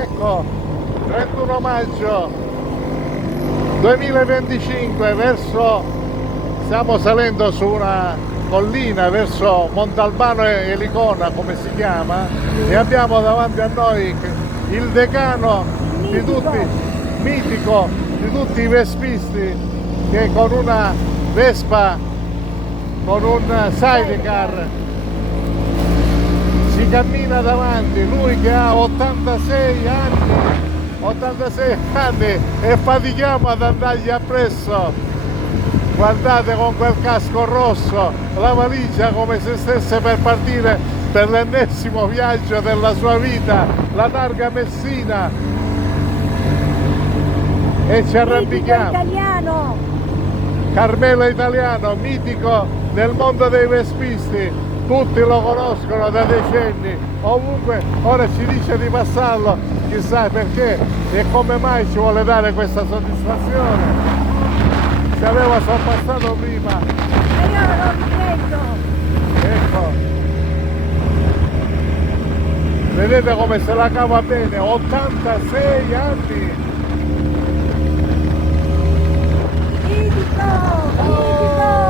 Ecco, 31 maggio 2025, stiamo salendo su una collina verso Montalbano e Licona, come si chiama, e abbiamo davanti a noi il decano di tutti, mitico di tutti i vespisti, che con una Vespa, con un sidecar, si cammina davanti, lui che ha 86 anni e fatichiamo ad andargli appresso. Guardate, con quel casco rosso, la valigia come se stesse per partire per l'ennesimo viaggio della sua vita, la targa Messina, e ci arrampichiamo. Italiano. Carmelo Italiano, mitico nel mondo dei vespisti, tutti lo conoscono da decenni, ovunque. Ora ci dice di passarlo, chissà perché e come mai ci vuole dare questa soddisfazione. Ci aveva sorpassato prima. E io non credo. Ecco, vedete come se la cava bene, 86 anni. Mitico! Mitico!